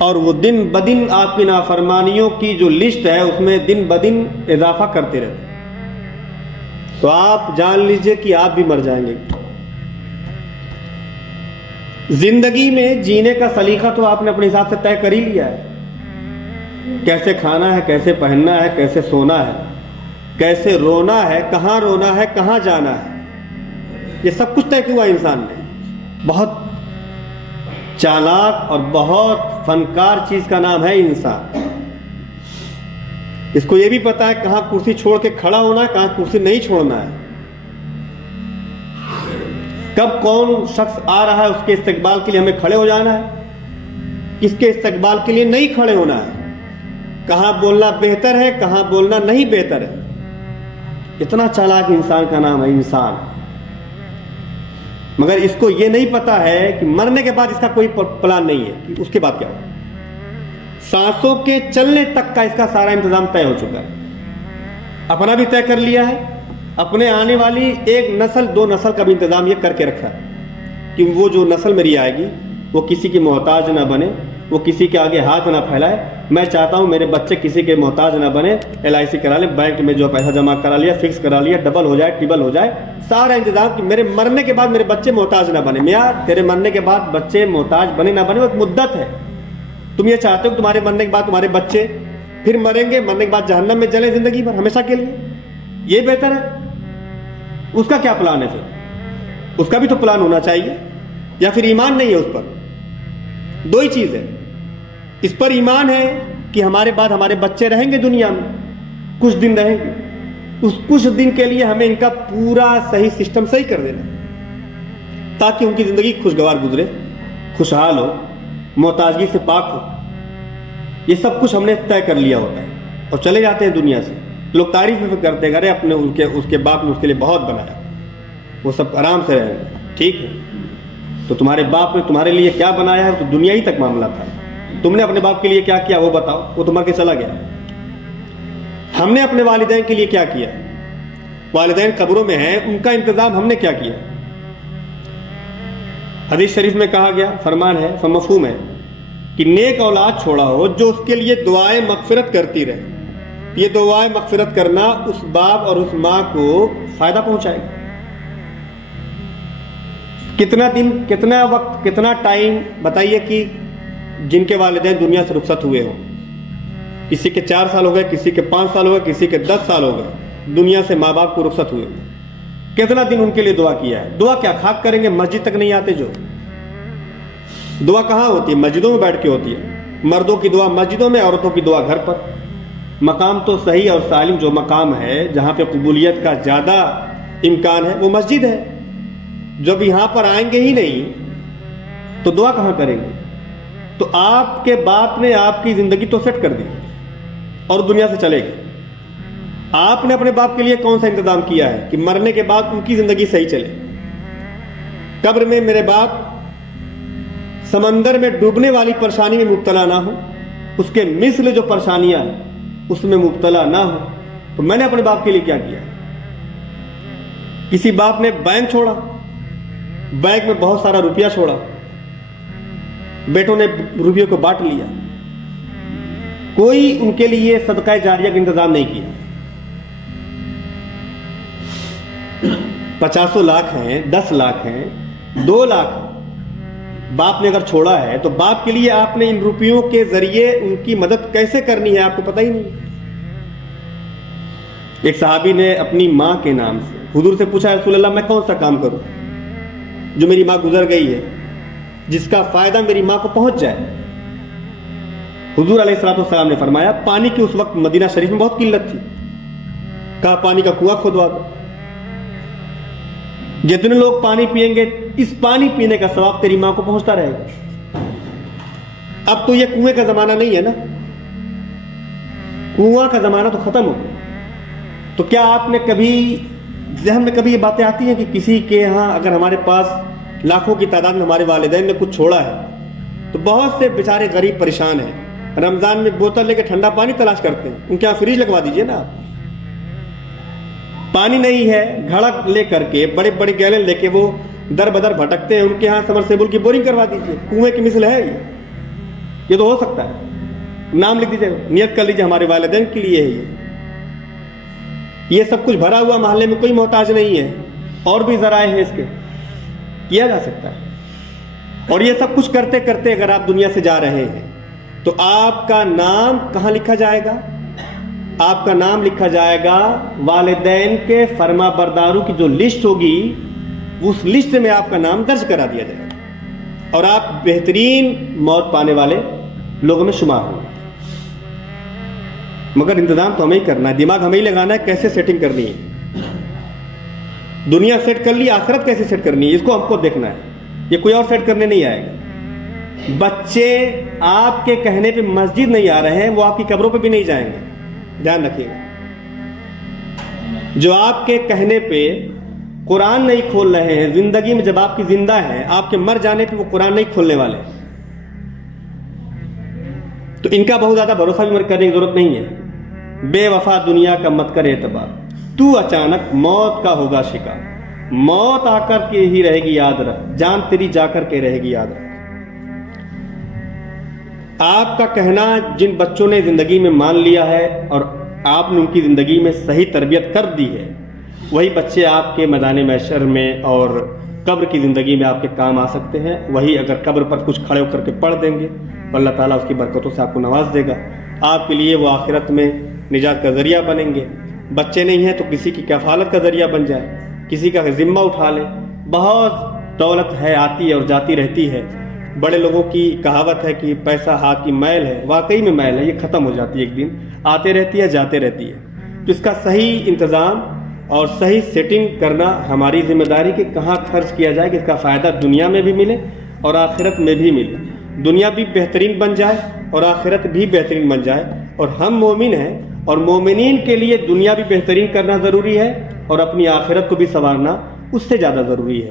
اور وہ دن بدن آپ کی نافرمانیوں کی جو لسٹ ہے اس میں دن بدن اضافہ کرتے رہتے، تو آپ جان لیجئے کہ آپ بھی مر جائیں گے۔ زندگی میں جینے کا سلیقہ تو آپ نے اپنے حساب سے طے کر ہی لیا ہے، کیسے کھانا ہے، کیسے پہننا ہے، کیسے سونا ہے، کیسے رونا ہے، کہاں رونا ہے، کہاں جانا ہے، یہ سب کچھ طے کیا انسان نے۔ بہت چالاک اور بہت فنکار چیز کا نام ہے انسان۔ اس کو یہ بھی پتا ہے کہاں کرسی چھوڑ کے کھڑا ہونا ہے، کہاں کرسی نہیں چھوڑنا ہے، کب کون شخص آ رہا ہے اس کے استقبال کے لیے ہمیں کھڑے ہو جانا ہے، کس کے استقبال کے لیے نہیں کھڑے ہونا ہے، کہاں بولنا بہتر ہے، کہاں بولنا نہیں بہتر ہے۔ اتنا چالاک انسان کا نام ہے انسان، مگر اس کو یہ نہیں پتا ہے کہ مرنے کے بعد اس کا کوئی پلان نہیں ہے کہ اس کے بعد کیا ہو۔ سانسوں کے چلنے تک کا اس کا سارا انتظام طے ہو چکا ہے، اپنا بھی طے کر لیا ہے، اپنے آنے والی ایک نسل دو نسل کا بھی انتظام یہ کر کے رکھا ہے کہ وہ جو نسل میری آئے گی وہ کسی کی محتاج نہ بنے، وہ کسی کے آگے ہاتھ نہ پھیلائے۔ میں چاہتا ہوں میرے بچے کسی کے محتاج نہ بنے، LIC کرا لیں، بینک میں جو پیسہ جمع کرا لیا فکس کرا لیا، ڈبل ہو جائے ٹربل ہو جائے، سارا انتظام کہ میرے مرنے کے بعد میرے بچے محتاج نہ بنے۔ میاں تیرے مرنے کے بعد بچے محتاج بنے نہ بنے وہ ایک مدت ہے، تم یہ چاہتے ہو کہ تمہارے مرنے کے بعد تمہارے بچے پھر مریں گے، مرنے کے بعد جہنم میں جلیں زندگی بھر ہمیشہ کے لیے، یہ بہتر ہے؟ اس کا کیا پلان ہے؟ پھر اس کا بھی تو پلان ہونا چاہیے، یا پھر ایمان نہیں ہے اس پر؟ دو ہی چیز ہے، اس پر ایمان ہے کہ ہمارے بعد ہمارے بچے رہیں گے دنیا میں، کچھ دن رہیں گے، اس کچھ دن کے لیے ہمیں ان کا پورا صحیح سسٹم صحیح کر دینا تاکہ ان کی زندگی خوشگوار گزرے، خوشحال ہو، محتاجگی سے پاک ہو۔ یہ سب کچھ ہم نے طے کر لیا ہوتا ہے اور چلے جاتے ہیں دنیا سے۔ لوگ تعریف میں کرتے ہیں، ارے اپنے اس کے باپ نے اس کے لیے بہت بنایا، وہ سب آرام سے رہیں گے۔ ٹھیک ہے، تو تمہارے باپ نے تمہارے لیے کیا بنایا ہے تو دنیا ہی تک معاملہ تھا، تم نے اپنے باپ کے لیے کیا کیا وہ بتاؤ، وہ تو مر کے چلا گیا۔ ہم نے اپنے والدین کے لیے کیا کیا؟ والدین قبروں میں ہیں، ان کا انتظام ہم نے کیا کیا؟ حدیث شریف میں کہا گیا، فرمان ہے، مفہوم ہے کہ نیک اولاد چھوڑا ہو جو اس کے لیے دعائیں مغفرت کرتی رہے۔ یہ دعائیں مغفرت کرنا اس باپ اور اس ماں کو فائدہ پہنچائے گا۔ کتنا دن، کتنا وقت، کتنا ٹائم بتائیے کہ جن کے والدین دنیا سے رخصت ہوئے ہوں، کسی کے 4 سال ہو گئے، کسی کے 5 سال ہو گئے، کسی کے 10 سال ہو گئے، دنیا سے ماں باپ کو رخصت ہوئے، کتنا دن ان کے لیے دعا کیا ہے؟ دعا کیا خاک کریں گے؟ مسجد تک نہیں آتے جو دعا کہاں ہوتی ہے؟ مسجدوں میں بیٹھ کے ہوتی ہے۔ مردوں کی دعا مسجدوں میں، عورتوں کی دعا گھر پر۔ مقام تو صحیح اور سالم جو مقام ہے جہاں پہ قبولیت کا زیادہ امکان ہے وہ مسجد ہے۔ جب یہاں پر آئیں گے ہی نہیں تو دعا کہاں کریں گے؟ تو آپ کے باپ نے آپ کی زندگی تو سیٹ کر دی اور دنیا سے چلے گئے، آپ نے اپنے باپ کے لیے کون سا انتظام کیا ہے کہ مرنے کے بعد ان کی زندگی صحیح چلے؟ قبر میں میرے باپ سمندر میں ڈوبنے والی پریشانی میں مبتلا نہ ہو، اس کے مثل جو پریشانیاں ہیں اس میں مبتلا نہ ہو، تو میں نے اپنے باپ کے لیے کیا کیا؟ کسی باپ نے بینک چھوڑا، بینک میں بہت سارا روپیہ چھوڑا، بیٹوں نے روپیوں کو بانٹ لیا، کوئی ان کے لیے صدقہ جاریہ کا انتظام نہیں کیا۔ 50 لاکھ ہیں، 10 لاکھ ہیں، 2 لاکھ ہیں، باپ نے اگر چھوڑا ہے تو باپ کے لیے آپ نے ان روپیوں کے ذریعے ان کی مدد کیسے کرنی ہے آپ کو پتہ ہی نہیں۔ ایک صحابی نے اپنی ماں کے نام سے حضور سے پوچھا، رسول اللہ میں کون سا کام کروں جو میری ماں گزر گئی ہے، جس کا فائدہ میری ماں کو پہنچ جائے؟ حضور علیہ الصلوۃ والسلام نے فرمایا، پانی کی اس وقت مدینہ شریف میں بہت قلت تھی، کہا پانی کا کنواں کھودوا دو، جتنے لوگ پانی پئیں گے اس پانی پینے کا ثواب تیری ماں کو پہنچتا رہے گا۔ اب تو یہ کنویں کا زمانہ نہیں ہے نا، کنواں کا زمانہ تو ختم ہو گیا۔ تو کیا آپ نے کبھی ذہن میں کبھی یہ باتیں آتی ہیں کہ کسی کے یہاں اگر ہمارے پاس لاکھوں کی تعداد میں ہمارے والدین نے کچھ چھوڑا ہے تو بہت سے بیچارے غریب پریشان ہیں، رمضان میں بوتل لے کے ٹھنڈا پانی تلاش کرتے ہیں، ان کے یہاں فریج لگوا دیجئے نا آپ۔ پانی نہیں ہے، گھڑا لے کر کے بڑے بڑے گیلن لے کے وہ در بدر بھٹکتے ہیں، ان کے ہاں سمرسیبل کی بورنگ کروا دیجئے، کنویں کی مثل ہے یہ۔ یہ تو ہو سکتا ہے, نام لکھ دیجیے, نیت کر لیجیے ہمارے والدین کے لیے ہے یہ سب کچھ بھرا ہوا, محلے میں کوئی محتاج نہیں ہے, اور بھی ذرائع ہیں اس کے, کیا جا سکتا ہے. اور یہ سب کچھ کرتے کرتے اگر آپ دنیا سے جا رہے ہیں تو آپ کا نام کہاں لکھا جائے گا؟ آپ کا نام لکھا جائے گا والدین کے فرما برداروں کی جو لسٹ ہوگی, اس لسٹ میں آپ کا نام درج کرا دیا جائے گا, اور آپ بہترین موت پانے والے لوگوں میں شمار ہوں گے. مگر انتظام تو ہمیں ہی کرنا ہے, دماغ ہمیں ہی لگانا ہے کیسے سیٹنگ کرنی ہے. دنیا سیٹ کر لی, آخرت کیسے سیٹ کرنی ہے اس کو ہم کو دیکھنا ہے, یہ کوئی اور سیٹ کرنے نہیں آئے گا. بچے آپ کے کہنے پہ مسجد نہیں آ رہے ہیں, وہ آپ کی قبروں پہ بھی نہیں جائیں گے, دھیان رکھیے گا. جو آپ کے کہنے پہ قرآن نہیں کھول رہے ہیں, زندگی میں جب آپ کی زندہ ہے, آپ کے مر جانے پہ وہ قرآن نہیں کھولنے والے, تو ان کا بہت زیادہ بھروسہ بھی کرنے کی ضرورت نہیں ہے. بے وفا دنیا کا مت کر اعتبار, تو اچانک موت کا ہوگا شکار, موت آ کر کے ہی رہے گی یاد رکھ, جان تیری جا کر کے رہے گی یاد رکھ. آپ کا کہنا جن بچوں نے زندگی میں مان لیا ہے اور آپ نے ان کی زندگی میں صحیح تربیت کر دی ہے, وہی بچے آپ کے میدان محشر میں اور قبر کی زندگی میں آپ کے کام آ سکتے ہیں. وہی اگر قبر پر کچھ کھڑے ہو کر کے پڑھ دیں گے تو اللہ تعالیٰ اس کی برکتوں سے آپ کو نواز دے گا, آپ کے لیے وہ آخرت میں نجات کا ذریعہ بنیں گے. بچے نہیں ہیں تو کسی کی کفالت کا ذریعہ بن جائے, کسی کا ذمہ اٹھا لے. بہت دولت ہے, آتی ہے اور جاتی رہتی ہے. بڑے لوگوں کی کہاوت ہے کہ پیسہ ہاتھ کی میل ہے, واقعی میں میل ہے, یہ ختم ہو جاتی ہے ایک دن, آتے رہتی ہے جاتے رہتی ہے. تو اس کا صحیح انتظام اور صحیح سیٹنگ کرنا ہماری ذمہ داری کہ کہاں خرچ کیا جائے کہ اس کا فائدہ دنیا میں بھی ملے اور آخرت میں بھی ملے, دنیا بھی بہترین بن جائے اور آخرت بھی بہترین بن جائے. اور ہم مومن ہیں اور مومنین کے لیے دنیا بھی بہترین کرنا ضروری ہے اور اپنی آخرت کو بھی سنوارنا اس سے زیادہ ضروری ہے.